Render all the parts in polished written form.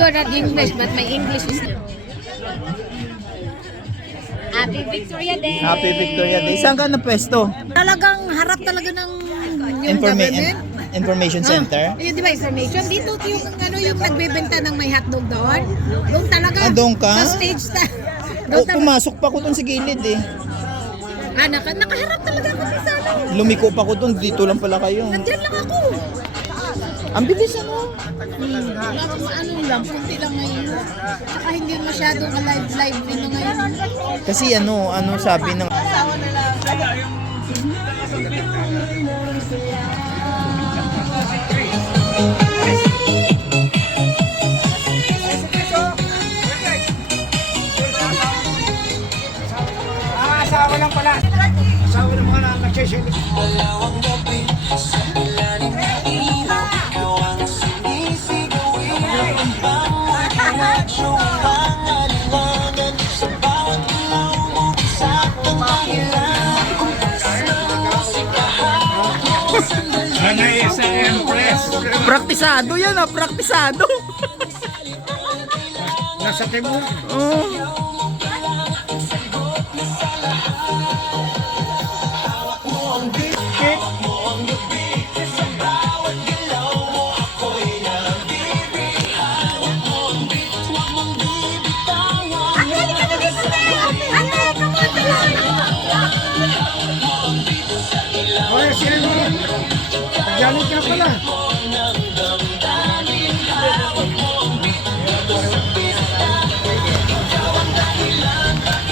good at English, but my English is... Happy Victoria Day! Happy Victoria Day. Saan ka na pwesto? Talagang harap talaga ng yung government. Information Center? Yun, di ba, information? Dito yung, ano, yung nagbebenta ng may hotdog doon. Doon talaga. Doon ka? Sa stage na. Pumasok pa ko doon sa gilid eh. Nakaharap talaga ako sa salon. Lumiko pa ko doon. Dito lang pala kayo. Nandiyan lang ako. Ang bilis ano? Ano lang, kunti lang ngayon. Saka hindi masyadong live din na ngayon. Kasi ano sabi ng... Asawa lang pala. Asawa ng mga nagsisilip. Sanay sa Empress. Praktisado yan praktisado. Nasa Timur. Oh. Oye, sino? Galit ka pala.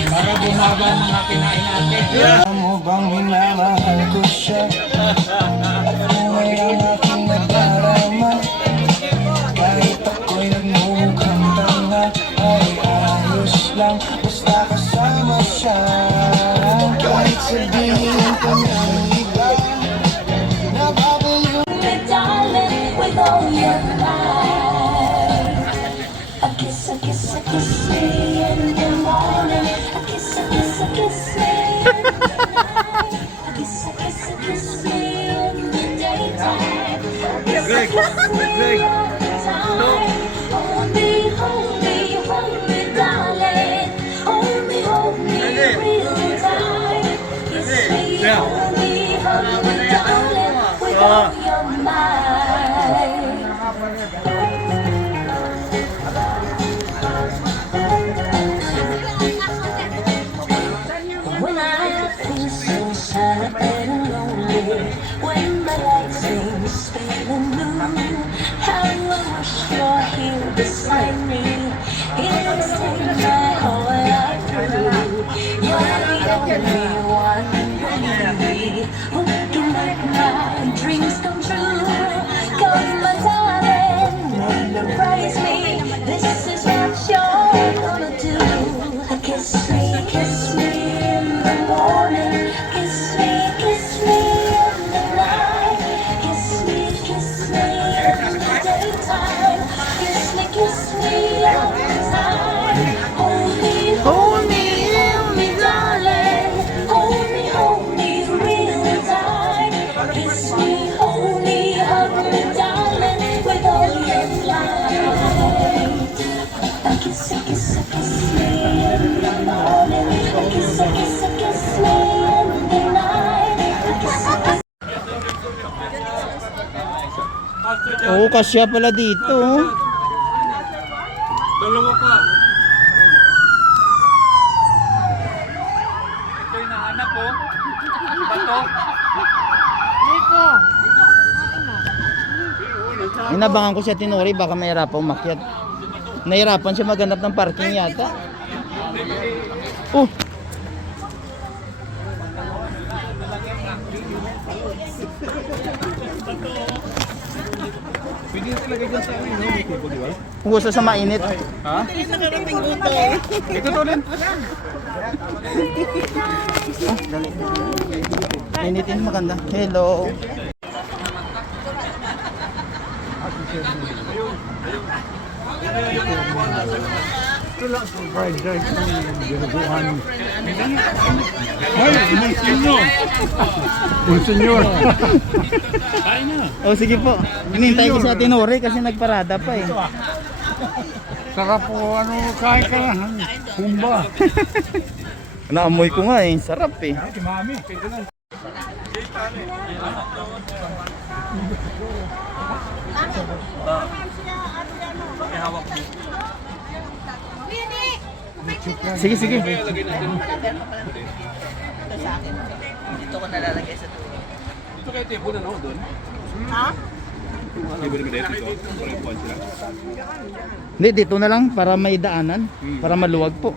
Para bumaba ang mga kinain natin. Alam mo bang minamahal ko siya? Buhay ang aking nadarama. Kahit ako'y nagmukhang tanga, ay ayos lang basta kasama siya. Kahit sabihin ko ng iba, nababaliw. Darling, with all your might, a kiss me in the morning, a kiss me in the night, a kiss me in the daytime, a kiss me all the time. Hold me, darling, hold me real tight. Kiss me, hold me, darling, with all your might. When I feel so sad and lonely, when my life seems feeling blue, how I wish you're here beside me. It'll take my whole life through. You're the only one really who can make my dreams come true. Come, my darling, embrace me. This is what you're gonna do. Kiss me in the morning. Kiss me in the night. Kiss me in the daytime. Kiss me all the time. Hold me, darling. Hold me real tight. Kiss me, hug me, darling, with all your might. Kiss me in the morning. Kiss me in the night. Oo, kasya pala dito. Dalawa pa. Ito yung nahanap po. Bato. Inabangan ko siya tinuri, baka mahirapan umakyat. Nahirapan siya maghanap ng parking yata. Oh! Pwede yung talagay dyan sa amin, no? May tipo, di ba? Kung gusto sa mainit. Ha? Ito to rin. Initin maganda. Hello. Ito lang, fried rice ng ginuguhan. Ay, Monsenyor! Monsenyor! Ay na! Oh, sige po. Hinintay ko sa tinuri kasi nagparada pa eh. Sarap po, ano, kain ka na. Humba. Naamoy ko nga eh. Sarap eh. Si Mami. Sige, sige. Dito ko nalalagay sa tubo. Hindi, dito na lang para may daanan. Para maluwag po.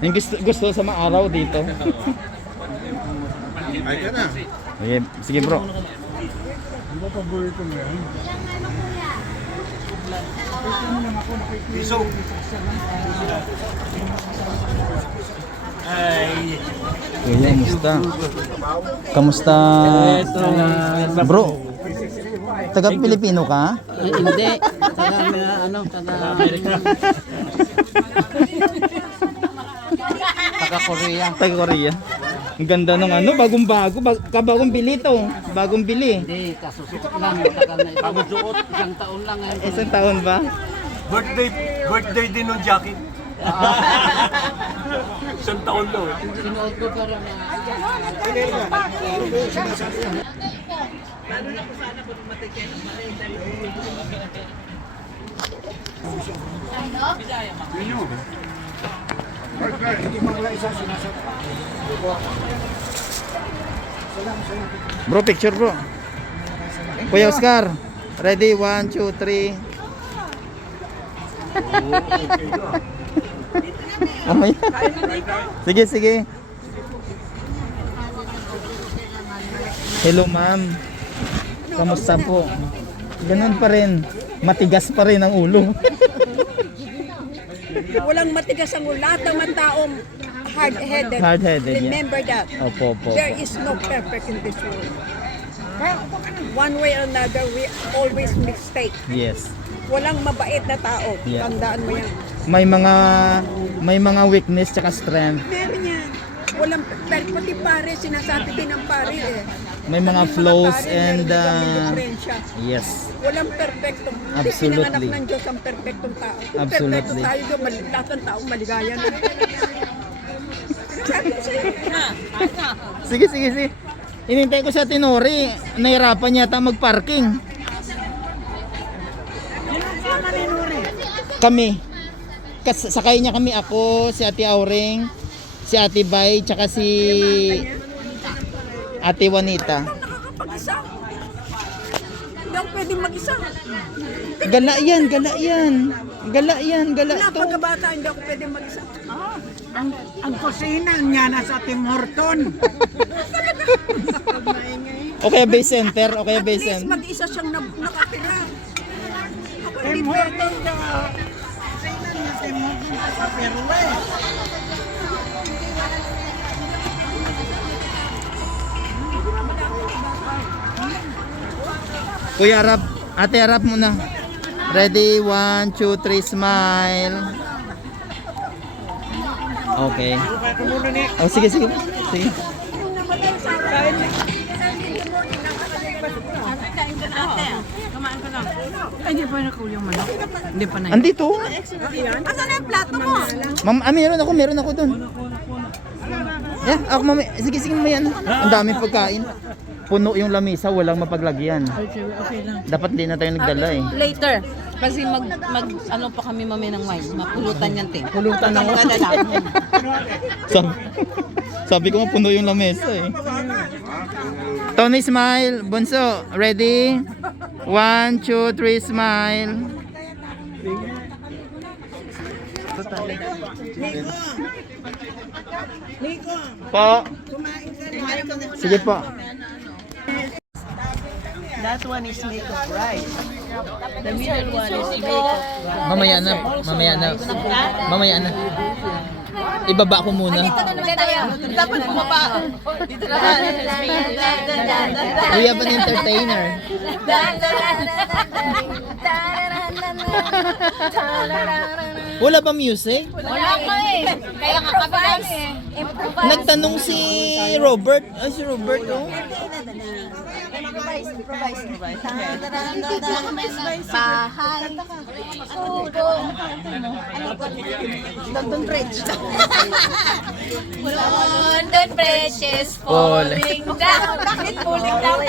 Yung gusto sa mga araw dito. Ay ka na. Sige, sige bro. Ano ba paborito mo yan? Piso. Kuya, kamusta? Kamusta? Bro, taga Pilipino ka? Hindi. Taga Amerika. Taga Korea. Taga Korea. Ang ganda ng ano, bagong-bago. Kabagong bili to. Bagong bili. Hindi, kasusok lang. Taga na ito. Isang taon lang ngayon. Isang taon ba? Birthday din ng Jackie. Isang taon daw. Sinuot ko para na... Bro, picture bro. Kuya Oscar. Ready? 1, 2, 3. Amay. Sige, sige. Hello ma'am. Kamusta po? Ganun pa rin. Matigas pa rin ang ulo. Walang matigas ang ulo. Lahat ng mga taong hard-headed. Hard-headed, yeah. Remember that. Opo, opo. There is no perfect in this world. One way or another, we always mistake. Yes. Walang mabait na tao. Yeah. Tandaan mo yan. May mga weakness tsaka strength. Meron yan. Walang, pero pati pare, sinasabi din ng pare eh. May mga Yung flaws pare, and meron din diferensya. yes. Walang perfecto. Hindi Absolutely. pinanganak ng Diyos ang perfectong tao. Kung Absolutely. perfecto tayo doon, lahat ng taong maligaya na. Sabi ko sa'yo. Sige, sige, sige. Inintay ko sa Tinori. Nahirapan yata mag-parking. Kami. Sakay niya kami, ako, si Ate Auring, si Ate Bay, tsaka si Ate Juanita. Nakakapag-isa. Hindi ako pwedeng mag-isa. Gala yan, gala yan. Gala yan, gala Wala, to. pagkabata, hindi ako pwedeng mag-isa. Ang kusina niya nasa Tim Horton. O kaya base center, o kaya At base least center. mag-isa siyang nakatira. Ako hindi Tim pwede. Horton ka. Kusina niya Tim Horton sa Perwe. Kuya, harap. Ate, harap muna. Ready? 1, 2, 3, smile. Okay. Oh, sige, sige. Sige. Hindi pa nakuli yung manok. Hindi pa na. Andito. Asan na yung plato mo? Ma'am, meron ako doon. Yeah, ako mami. Sige, sige, mamaya na. Ang daming pagkain. Puno yung lamisa, walang mapaglagyan. Okay lang. Dapat di na tayo nagdala eh. Later. Kasi ano pa kami mami ng wine. Mapulutan yan, ting. Pulutan ng wine. Sabi ko nga puno yung lamesa eh. Tony, smile. Bunso, ready? 1, 2, 3, smile. Po. Sige po. That one is made of rice. The middle one is made of rice. Mamaya na. Mamaya na. Mamaya na. Ibaba ko muna. Dapat bumaba. Dito naman. We have an entertainer. Wala ba music? Wala ko eh. Kaya nga kami lang eh. Nagtanong si Robert. Ay, si Robert oh. Improvise, improvise. Okay. Bahay. Sugo. London Bridge. London Bridge is falling down. Bakit falling down?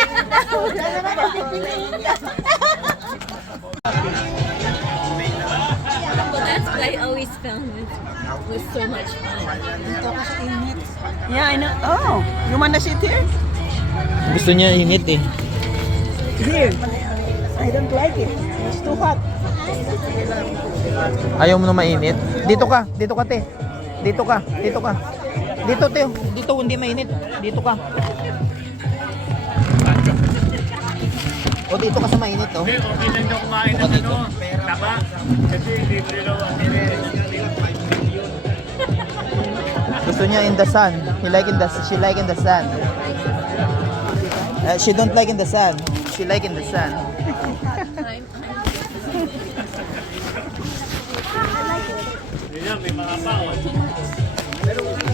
That's what I always found was so much fun. Yeah, I know. Oh, you wanna sit here? Gusto niya init eh. Here. I don't like it. It's too hot. Ayaw mo na mainit? Dito ka, te. Dito ka. Dito, te. Dito, hindi mainit. Dito ka. O, dito ka sa mainit, oh. Okay lang daw kumain ng taba. Kasi libre daw ang Gusto niya in the sun. She like in the sun. She don't like in the sun. She like in the sun. may mga pa.